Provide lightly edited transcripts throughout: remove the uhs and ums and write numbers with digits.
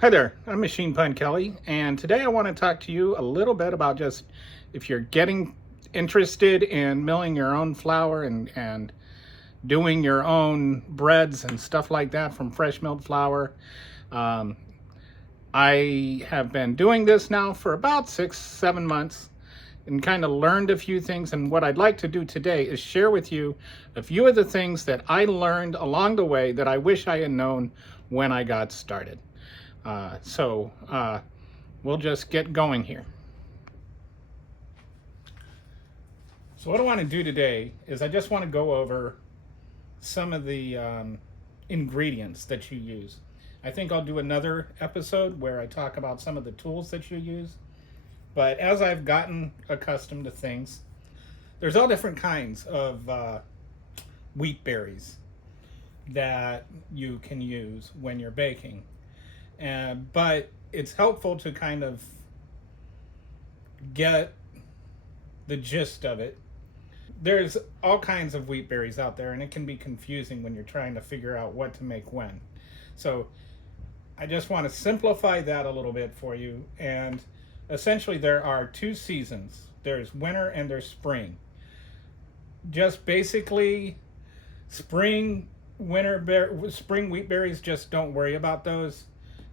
Hi there, I'm Machine Pun Kelly, and today I want to talk to you a little bit about just if you're getting interested in milling your own flour and doing your own breads and stuff like that from fresh milled flour. Um, I have been doing this now for about 6, 7 months and kind of learned a few things. And what I'd like to do today is share with you a few of the things that I learned along the way that I wish I had known when I got started. So we'll just get going here. So what I want to do today is I just want to go over some of the ingredients that you use. I think I'll do another episode where I talk about some of the tools that you use. But as I've gotten accustomed to things, there's all different kinds of wheat berries that you can use when you're baking. But it's helpful to kind of get the gist of it. There's all kinds of wheat berries out there, and it can be confusing when you're trying to figure out what to make when. So I just want to simplify that a little bit for you. And essentially, there are two seasons. There's winter and there's spring. Just basically, spring spring wheat berries, just don't worry about those.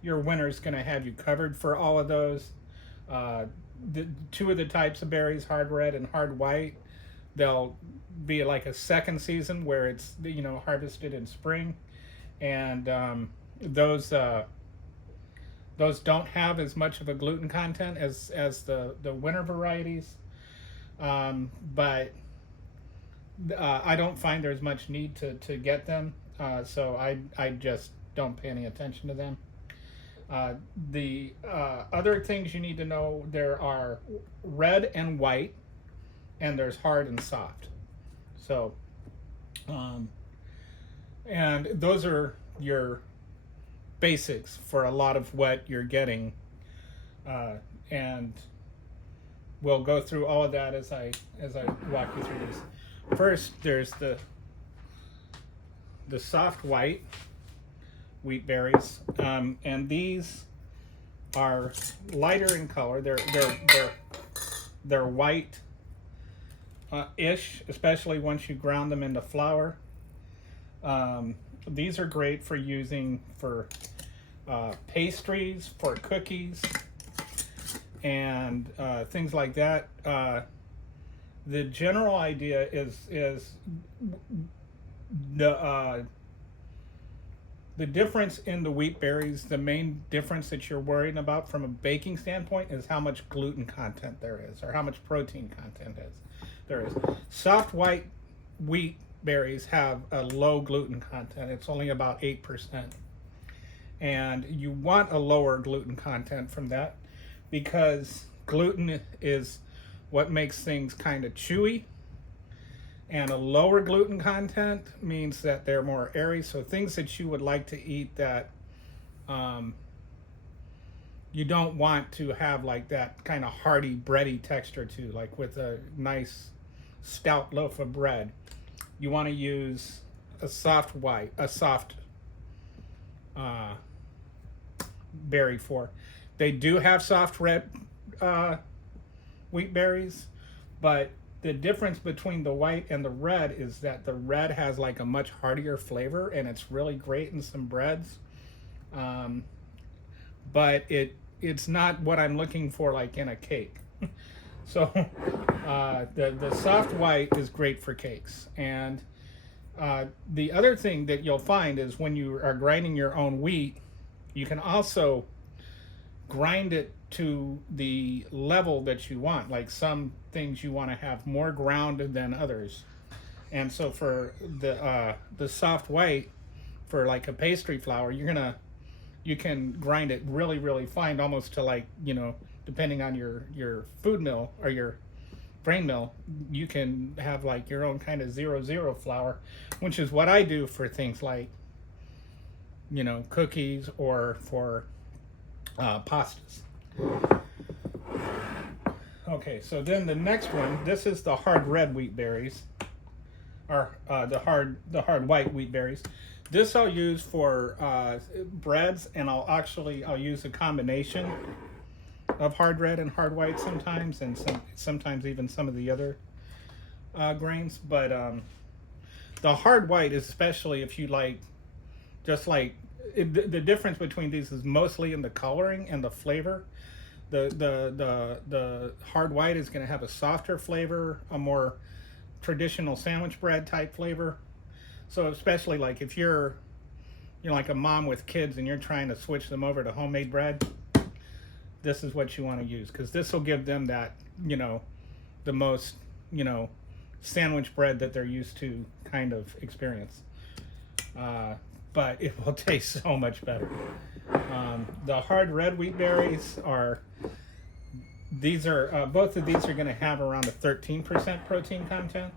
Your winter's going to have you covered for all of those. The two of the types of berries, hard red and hard white, they'll be like a second season where it's harvested in spring, and those don't have as much of a gluten content as the winter varieties, but I don't find there's much need to get them, so I just don't pay any attention to them. The other things you need to know, there are red and white, and there's hard and soft. So, and those are your basics for a lot of what you're getting, and we'll go through all of that as I walk you through this. First, there's the soft white wheat berries, and these are lighter in color. They're white ish, especially once you ground them into flour. These are great for using for pastries, for cookies, and things like that. The general idea is the difference in the wheat berries, the main difference that you're worrying about from a baking standpoint is how much gluten content there is, or how much protein content there is. Soft white wheat berries have a low gluten content. It's only about 8%. And you want a lower gluten content from that because gluten is what makes things kind of chewy. And a lower gluten content means that they're more airy. So things that you would like to eat that you don't want to have like that kind of hearty, bready texture to, like with a nice stout loaf of bread. You want to use a soft berry for. They do have soft red wheat berries, but the difference between the white and the red is that the red has like a much heartier flavor, and it's really great in some breads. But it's not what I'm looking for like in a cake. So the soft white is great for cakes. And the other thing that you'll find is when you are grinding your own wheat, you can also grind it to the level that you want. Like some things you want to have more ground than others. And so for the soft white, for like a pastry flour, you can grind it really, really fine, almost to like, depending on your food mill or your grain mill, you can have like your own kind of 0-0 flour, which is what I do for things like, cookies or for pastas. Okay, so then the next one, this is the hard red wheat berries, or the hard white wheat berries. This I'll use for breads, and I'll use a combination of hard red and hard white sometimes, and sometimes even some of the other grains. But the hard white, especially if you like, just like the difference between these is mostly in the coloring and the flavor. The hard white is going to have a softer flavor, a more traditional sandwich bread type flavor. So especially like if you're like a mom with kids and you're trying to switch them over to homemade bread, this is what you want to use, because this will give them that, the most, sandwich bread that they're used to kind of experience. But it will taste so much better. The hard red wheat berries are, both of these are going to have around a 13% protein content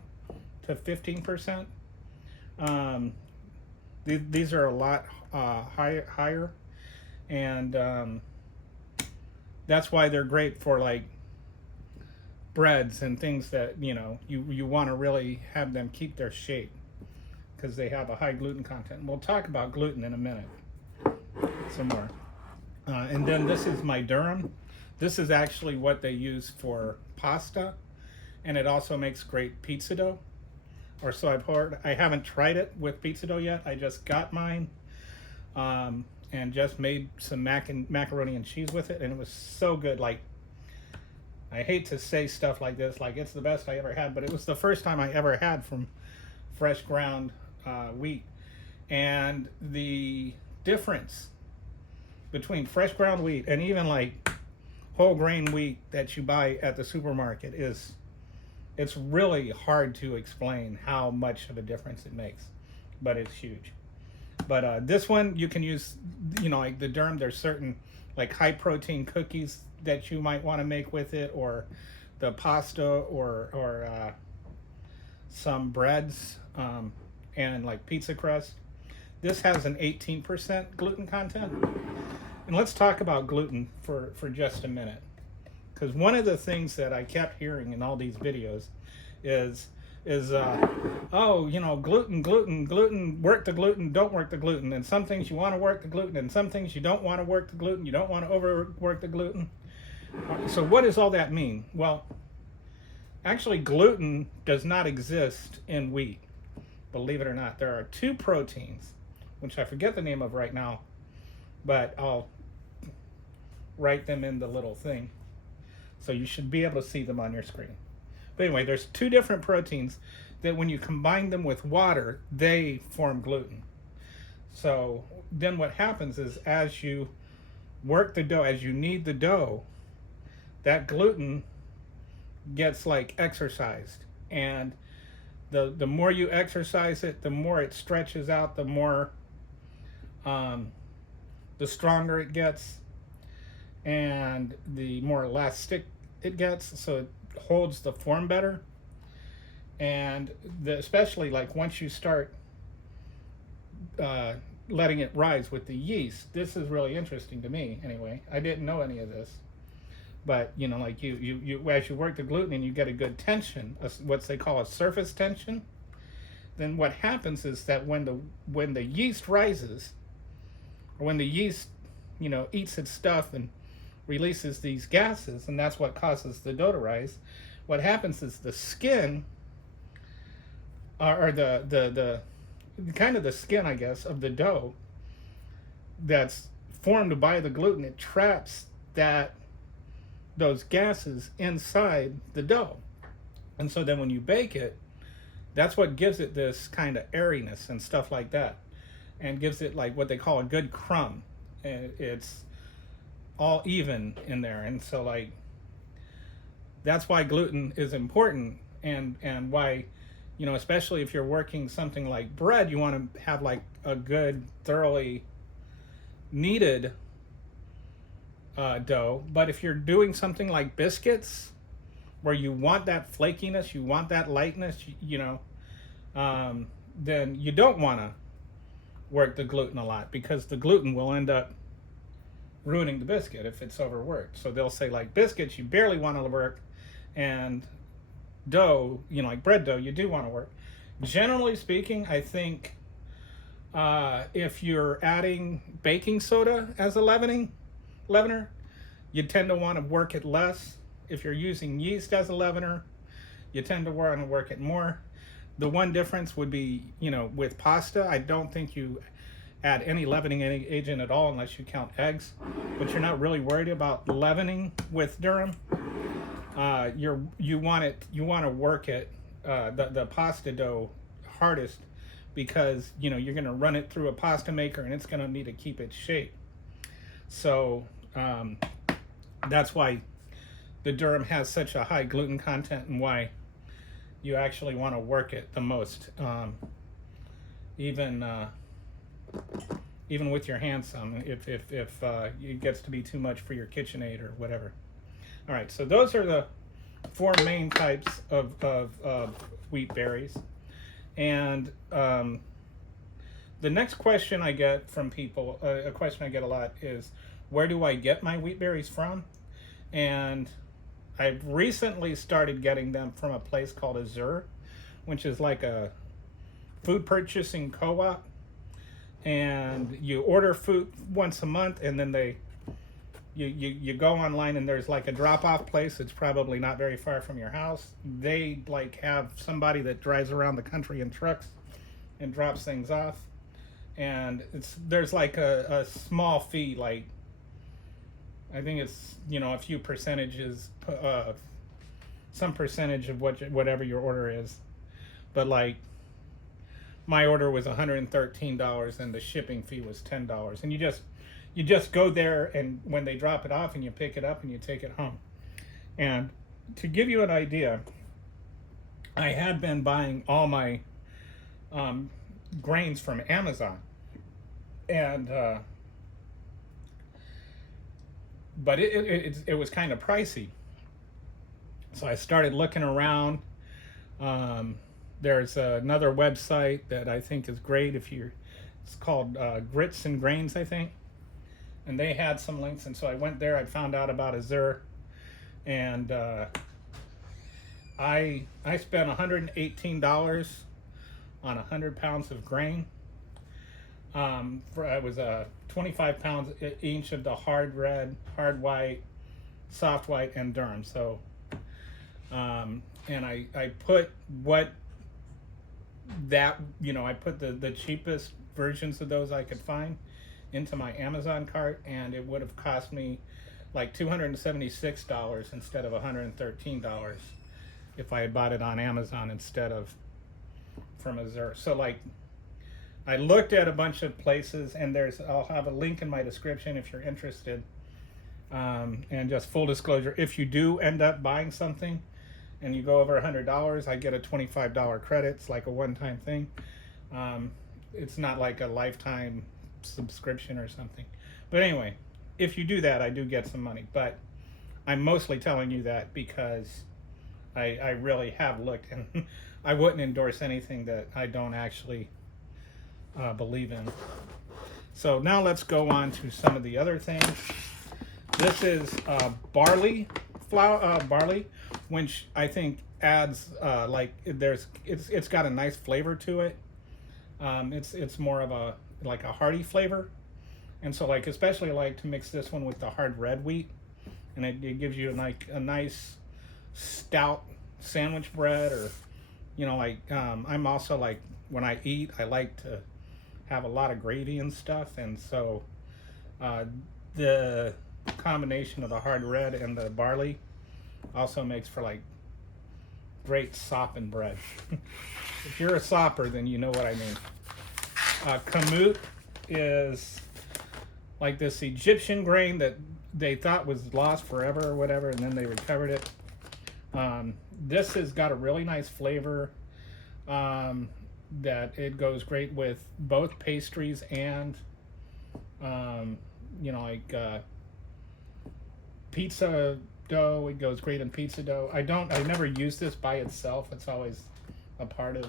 to 15%. These are a lot higher, and that's why they're great for like breads and things that you want to really have them keep their shape, because they have a high gluten content. We'll talk about gluten in a minute some more. And then this is my durum. This is actually what they use for pasta, and it also makes great pizza dough, or so I've heard. I haven't tried it with pizza dough yet. I just got mine and just made some macaroni and cheese with it, and it was so good. Like, I hate to say stuff like this, like it's the best I ever had, but it was the first time I ever had from fresh ground wheat. And the difference between fresh ground wheat and even like whole grain wheat that you buy at the supermarket it's really hard to explain how much of a difference it makes, but it's huge. But this one you can use, like the durum. There's certain like high protein cookies that you might want to make with it, or the pasta, or some breads, and like pizza crust. This has an 18% gluten content. And let's talk about gluten for just a minute. Because one of the things that I kept hearing in all these videos is gluten, work the gluten, don't work the gluten. And some things you want to work the gluten, and some things you don't want to work the gluten. You don't want to overwork the gluten. So what does all that mean? Well, actually gluten does not exist in wheat. Believe it or not, there are two proteins, which I forget the name of right now, but I'll write them in the little thing. So you should be able to see them on your screen. But anyway, there's two different proteins that when you combine them with water, they form gluten. So then what happens is, as you work the dough, as you knead the dough, that gluten gets like exercised. And the more you exercise it, the more it stretches out, the more the stronger it gets, and the more elastic it gets, so it holds the form better. And especially like once you start letting it rise with the yeast, this is really interesting to me anyway. I didn't know any of this, but like you as you work the gluten and you get a good tension, what they call a surface tension, then what happens is that when the yeast rises, or when the yeast eats its stuff and releases these gases, and that's what causes the dough to rise, what happens is the skin, or the kind of the skin, I guess, of the dough that's formed by the gluten, it traps those gases inside the dough. And so then when you bake it, that's what gives it this kind of airiness and stuff like that, and gives it like what they call a good crumb. And it's all even in there. And so like that's why gluten is important, and why especially if you're working something like bread, you want to have like a good thoroughly kneaded dough. But if you're doing something like biscuits, where you want that flakiness, you want that lightness, then you don't want to work the gluten a lot, because the gluten will end up ruining the biscuit if it's overworked. So they'll say like biscuits you barely want to work, and dough, like bread dough, you do want to work. Generally speaking, I think If you're adding baking soda as a leavener, you tend to want to work it less. If you're using yeast as a leavener, you tend to want to work it more. The one difference would be, with pasta, I don't think you add any leavening agent at all unless you count eggs. But you're not really worried about leavening with durum. You want to work it, the pasta dough hardest, because you're going to run it through a pasta maker and it's going to need to keep its shape. So that's why the durum has such a high gluten content, and why you actually want to work it the most, even with your hand some, if it gets to be too much for your KitchenAid or whatever. All right, so those are the 4 main types of wheat berries. And the next question I get from people, a question I get a lot, is where do I get my wheat berries from? And I've recently started getting them from a place called Azur, which is like a food purchasing co-op. And you order food once a month, and then you go online, and there's like a drop-off place. It's probably not very far from your house. They have somebody that drives around the country in trucks and drops things off. And there's like a small fee, like I think it's a few percentages, some percentage of whatever your order is. But like my order was $113 and the shipping fee was $10. And you just go there, and when they drop it off, and you pick it up and you take it home. And to give you an idea, I had been buying all my grains from Amazon, and but it was kind of pricey. So I started looking around. There's another website that I think is great it's called Grits and Grains, I think. And they had some links, and so I went there. I found out about Azur, and I spent $118 on 100 pounds of grain. It was 25 pounds each of the hard red, hard white, soft white, and durum. So, and I put I put the cheapest versions of those I could find into my Amazon cart, and it would have cost me like $276 instead of $113 if I had bought it on Amazon instead of from Azur. So like, I looked at a bunch of places, and I'll have a link in my description if you're interested. And just full disclosure, if you do end up buying something and you go over $100, I get a $25 credit. It's like a one-time thing. It's not like a lifetime subscription or something. But anyway, if you do that, I do get some money. But I'm mostly telling you that because I really have looked, and I wouldn't endorse anything that I don't actually believe in. So now let's go on to some of the other things. This is barley flour, barley, which I think adds it's got a nice flavor to it. It's more of a hearty flavor, and so especially I like to mix this one with the hard red wheat, and it gives you a nice stout sandwich bread, or I'm also when I eat, I like to have a lot of gravy and stuff, and so the combination of the hard red and the barley also makes for great sopping bread. If you're a sopper, then you know what I mean. Kamut is like this Egyptian grain that they thought was lost forever or whatever, and then they recovered it. This has got a really nice flavor that it goes great with both pastries and pizza dough. It goes great in pizza dough. I never use this by itself. It's always a part of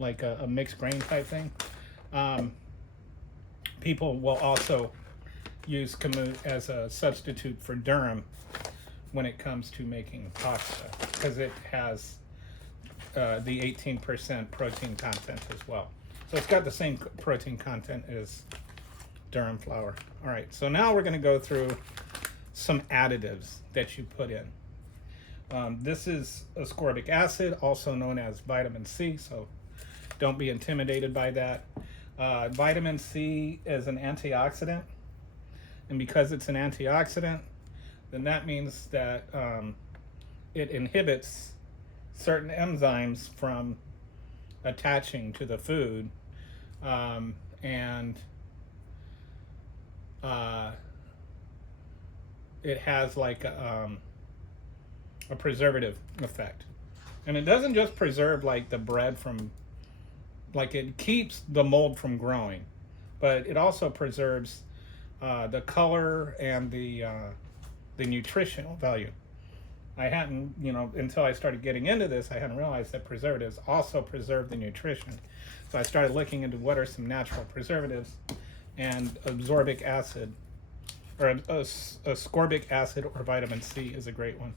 a mixed grain type thing. People will also use kamut as a substitute for durum when it comes to making pasta, because it has the 18% protein content as well. So it's got the same protein content as durum flour. All right, so now we're going to go through some additives that you put in. This is ascorbic acid, also known as vitamin C, so don't be intimidated by that. Vitamin C is an antioxidant, and because it's an antioxidant, then that means that it inhibits certain enzymes from attaching to the food, and it has like a preservative effect. And it doesn't just preserve like the bread from, like it keeps the mold from growing, but it also preserves the color and the nutritional value. I hadn't, until I started getting into this, I hadn't realized that preservatives also preserve the nutrition. So I started looking into what are some natural preservatives, and ascorbic acid, or ascorbic acid or vitamin C is a great one.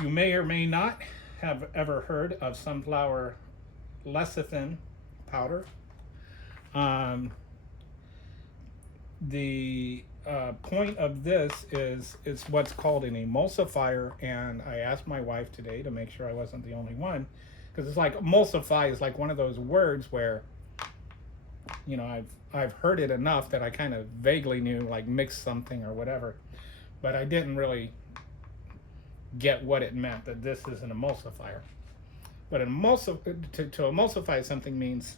You may or may not have ever heard of sunflower lecithin powder. The point of this is it's what's called an emulsifier, and I asked my wife today to make sure I wasn't the only one, because it's like emulsify is like one of those words where I've heard it enough that I kind of vaguely knew, like mix something or whatever, but I didn't really get what it meant, that this is an emulsifier. But to emulsify something means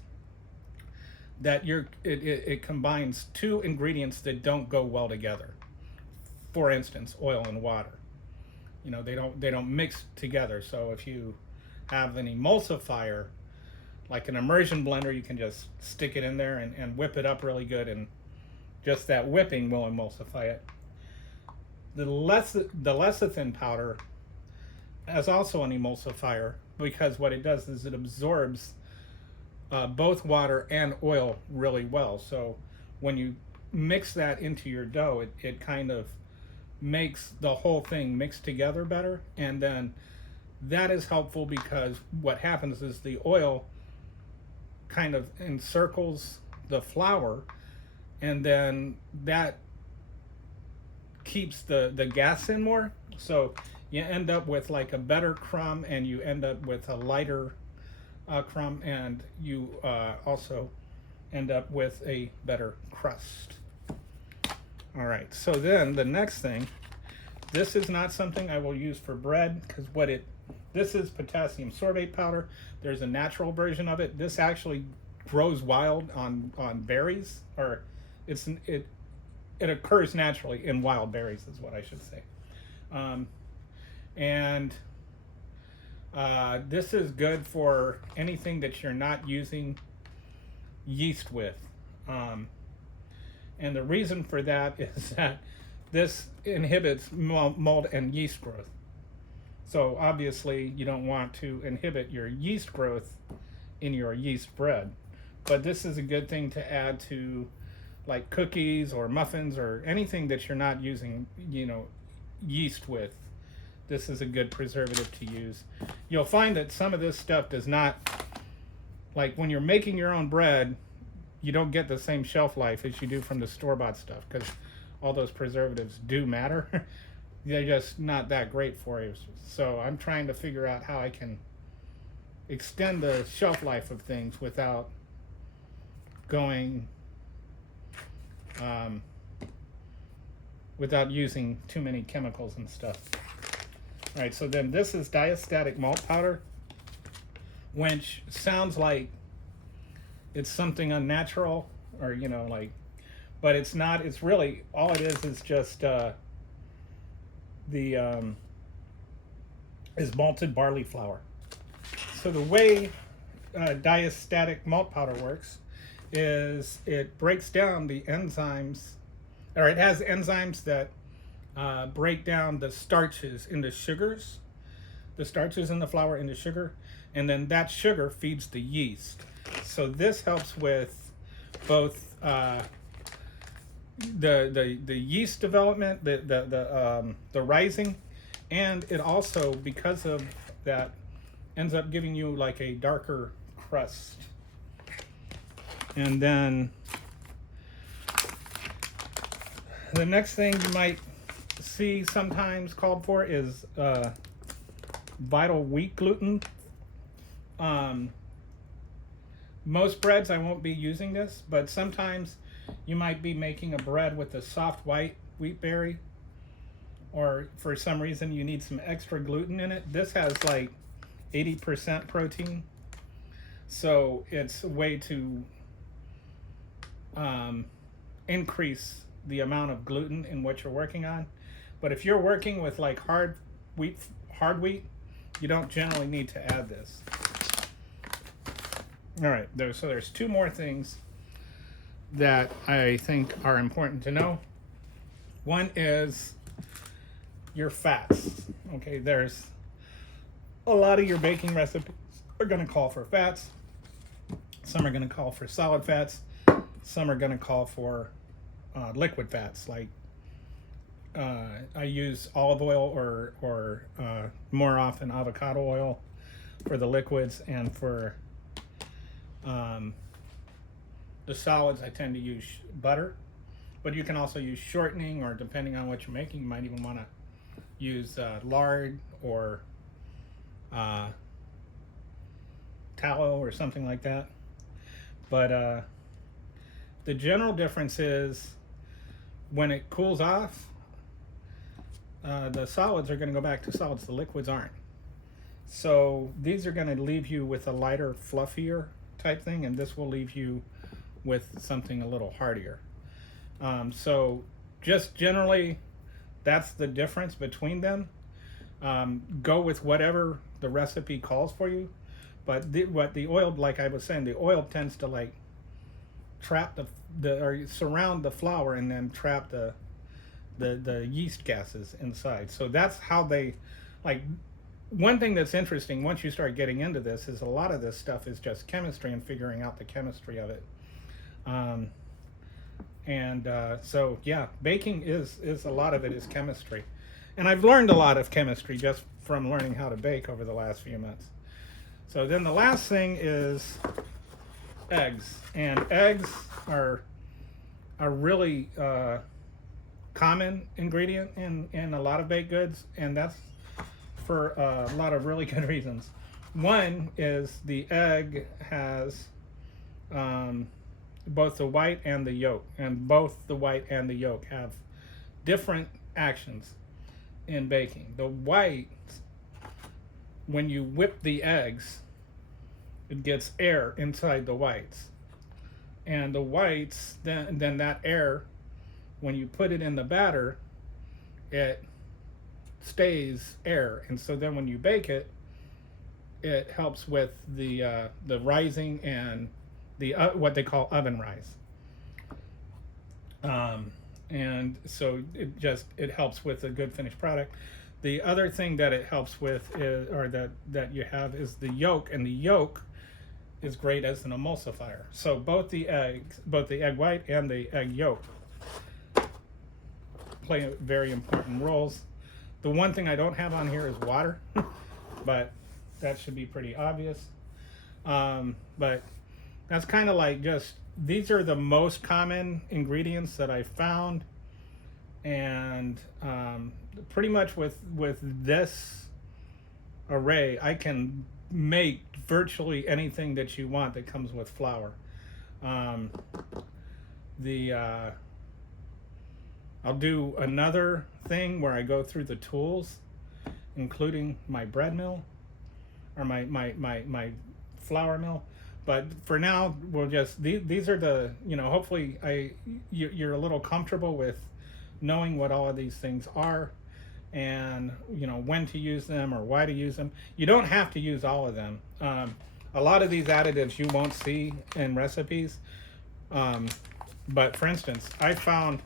that it combines two ingredients that don't go well together. For instance, oil and water. They don't mix together. So if you have an emulsifier, like an immersion blender, you can just stick it in there and whip it up really good, and just that whipping will emulsify it. The lecithin powder is also an emulsifier, because what it does is it absorbs both water and oil really well. So when you mix that into your dough, it kind of makes the whole thing mix together better. And then that is helpful, because what happens is the oil kind of encircles the flour, and then that keeps the gas in more. So you end up with like a better crumb, and you end up with a lighter crumb, and you also end up with a better crust. All right, so then the next thing, this is not something I will use for bread, because this is potassium sorbate powder. There's a natural version of it. This actually grows wild on berries, or it occurs naturally in wild berries, is what I should say. This is good for anything that you're not using yeast with. And the reason for that is that this inhibits mold and yeast growth. So obviously you don't want to inhibit your yeast growth in your yeast bread. But this is a good thing to add to like cookies or muffins or anything that you're not using, yeast with. This is a good preservative to use. You'll find that some of this stuff does not, like when you're making your own bread, you don't get the same shelf life as you do from the store-bought stuff, because all those preservatives do matter. They're just not that great for you. So I'm trying to figure out how I can extend the shelf life of things without going, without using too many chemicals and stuff. All right, so then this is diastatic malt powder, which sounds like it's something unnatural, or but it's not. It's really, all it is just is malted barley flour. So the way diastatic malt powder works is it breaks down the enzymes, or it has enzymes that break down the starches into sugars, the starches in the flour into sugar, and then that sugar feeds the yeast. So this helps with both the yeast development, the rising, and it also, because of that ends up giving you like a darker crust. And then the next thing you might see sometimes called for is Vital Wheat gluten. Most breads I won't be using this, but sometimes you might be making a bread with a soft white wheat berry, or for some reason you need some extra gluten in it. This has like 80% protein, so it's a way to increase the amount of gluten in what you're working on. But if you're working with like hard wheat, you don't generally need to add this. All right, so there's two more things that I think are important to know. One is your fats. Okay, there's a lot of your baking recipes are going to call for fats. Some are going to call for solid fats. Some are going to call for liquid fats. Like I use olive oil or more often avocado oil for the liquids, and for the solids I tend to use butter. But you can also use shortening, or depending on what you're making, you might even want to use lard or tallow or something like that. But the general difference is when it cools off, the solids are going to go back to solids, the liquids aren't. So these are going to leave you with a lighter, fluffier type thing, and this will leave you with something a little heartier. So just generally, that's the difference between them. Go with whatever the recipe calls for you. But what the oil, like I was saying, the oil tends to like trap or surround the flour and then trap the yeast gases inside. So that's how they, like, one thing that's interesting once you start getting into this is a lot of this stuff is just chemistry and figuring out the chemistry of it. So yeah, baking is a lot of it is chemistry. And I've learned a lot of chemistry just from learning how to bake over the last few months. So then the last thing is eggs. And eggs are a really common ingredient in a lot of baked goods, and that's for a lot of really good reasons. One is the egg has both the white and the yolk, and both the white and the yolk have different actions in baking. The white, when you whip the eggs, it gets air inside the whites, and the whites then that air, when you put it in the batter, it stays air, and so then when you bake it, it helps with the rising and the what they call oven rise. And so it helps with a good finished product. The other thing that it helps with is, or that you have, is the yolk, and the yolk is great as an emulsifier. So both the egg white and the egg yolk play very important roles. The one thing I don't have on here is water, but that should be pretty obvious. But that's kind of like just, these are the most common ingredients that I found, and pretty much with this array, I can make virtually anything that you want that comes with flour. I'll do another thing where I go through the tools, including my bread mill or my flour mill. But for now, we'll just, these are the, hopefully you're a little comfortable with knowing what all of these things are, and when to use them or why to use them. You don't have to use all of them. A lot of these additives you won't see in recipes. But for instance, I found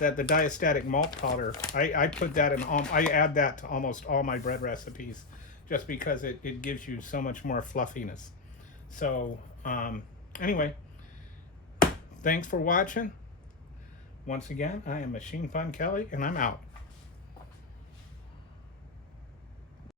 that the diastatic malt powder, I put that in I add that to almost all my bread recipes, just because it gives you so much more fluffiness. So anyway, thanks for watching. Once again, I am Machine Fun Kelly, and I'm out.